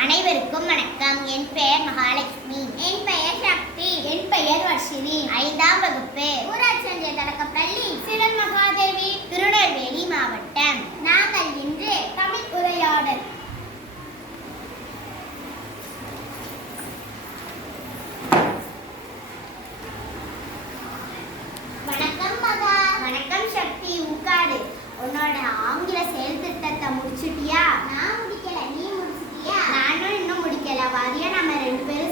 அனைவருக்கும் வணக்கம். என் பெயர் மகாலட்சுமி. என் பெயர் சக்தி. என் பெயர் வர்ஷினி. ஐந்தாம் வகுப்பு. ஊராட்சி ஒன்றிய சிவன் மகாதேவி திருநெல்வேலி மாவட்டம். நாங்கள் இன்று தமிழ் உரையாடல். வணக்கம் மகா. வணக்கம் சக்தி உட்காடு உன்னோட ஆங்கில செயல் திட்டத்தை முடிச்சுட்டியா? நான் முடிக்கல. நீ செலவாதியா நம்ம ரெண்டு பேரும்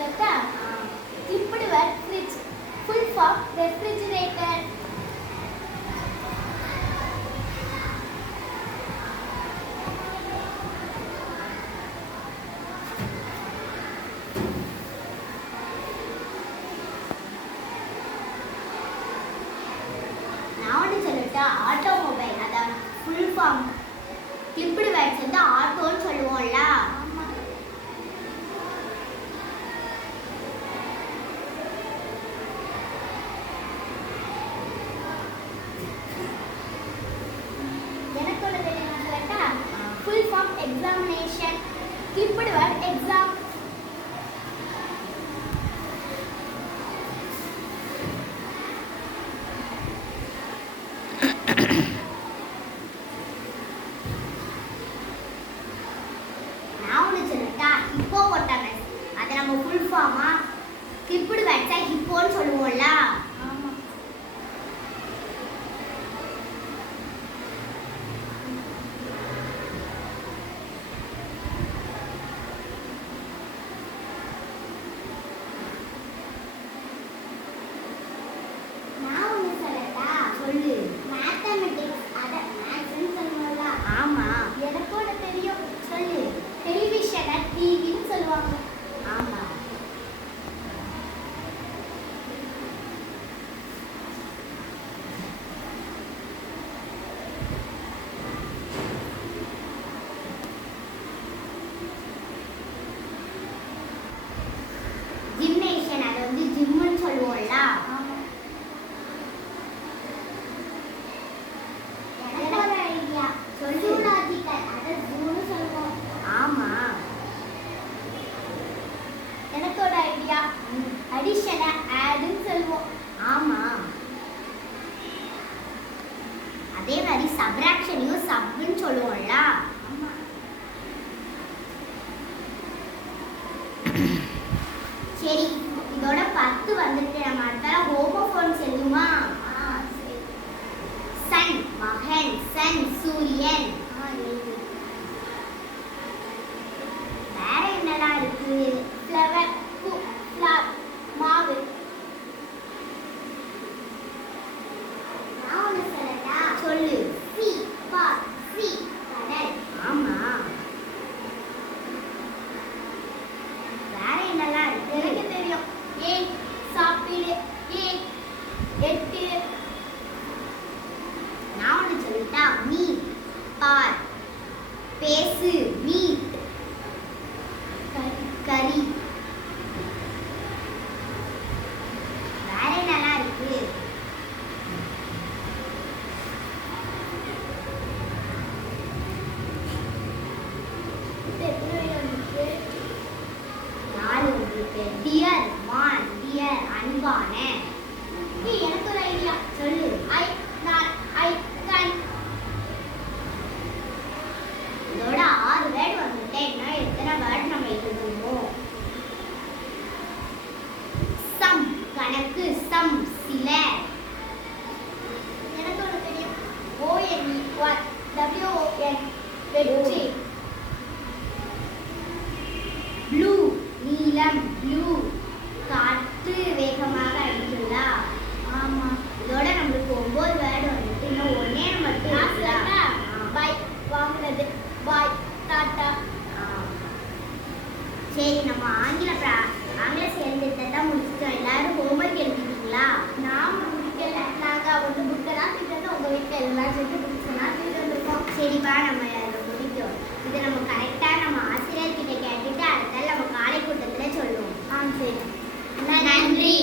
ಗೊತ್ತಾ ತಿಪ್ಪಡಿ word fridge full form refrigerator automobile அதான் ஃபுல் ஃபார்ம் திப்பிடு வேட்ஸ் வந்து ஆட்டோன்னு சொல்லுவோம்ல. examination. Keep it well exam. Mathematics அத மேத்ஸ்னு தெரியும் சொல்லு டெலிவிஷனை டிவின்னு சொல்லுவாங்க ஆமா. ஜிம்னேஷன் அதை வந்து ஜிம்முன்னு சொல்லுவோம்ல. சொல்லுவோம். ஆமாம் அதே மாதிரி சப்ராக்ஷனையும் சப்னு சொல்லுவோம்ல. சரி. curry. ப்ளூ நீலம் ப்ளூ காற்று வேகமாக அடிக்குதா? ஆமா. இதோட நம்மளுக்கு ஒன்பது வேர்டு வந்துட்டு இன்னும் ஒன்னே மட்டும் பாய் வாங்குறது. பாய் டாட்டா சரி நம்ம ஆங்கில பிரா ஆங்கில சேர்ந்ததை தான் முடிச்சிட்டோம். எல்லாரும் ஹோம்ஒர்க் எழுதிட்டீங்களா? நான் முடிக்கல. நாங்கள் ஒன்று புக்கெல்லாம் திட்டத்தை உங்கள் வீட்டில் எல்லாரும் சேர்த்து சரிப்பா நம்ம அதை முடிக்கும் இதை நம்ம கரெக்டாக நம்ம ஆசிரியர்கிட்ட கேட்டுட்டு அடுத்த நாள் நம்ம காலை கூட்டத்தில் சொல்லுவோம். ஆ சரி. நன்றி.